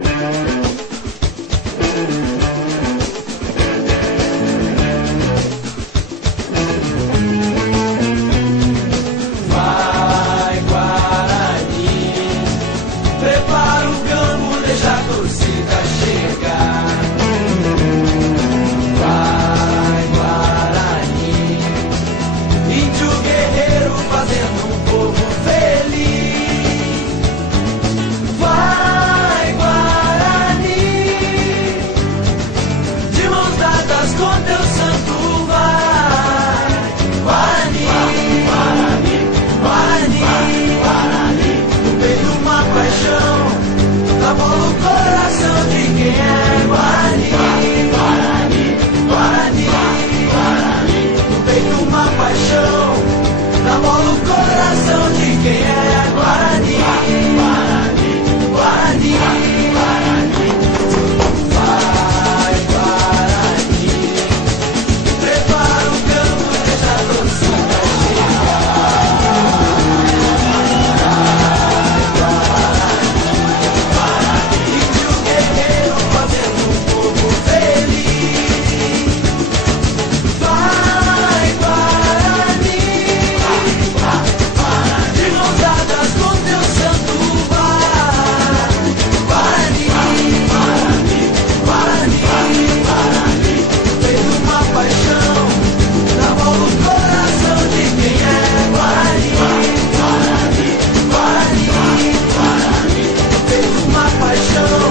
Vai, Guarani, prepara o campo, deixa a torcida chegar. Vai, Guarani, índio guerreiro fazendo um povo feliz. Vai, Guarani, de mãos dadas com teu santo vai. Guarani, Guarani, Guarani, Guarani, no peito uma paixão, na bola o coração de quem é Guarani. Guarani, Guarani, Guarani, no peito uma paixão, na bola o coração de quem é Guarani. Guarani, Guarani, Guarani, vai, Guarani, prepara o campo, deixa a torcida índio guerreiro fazendo um povo feliz. Vai, Guarani, de mãos dadas com teu santo vai. Guarani, Guarani, Guarani, Guarani, fez uma paixão, na mão do coração de quem é Guarani. Guarani, Guarani, Guarani, fez uma paixão.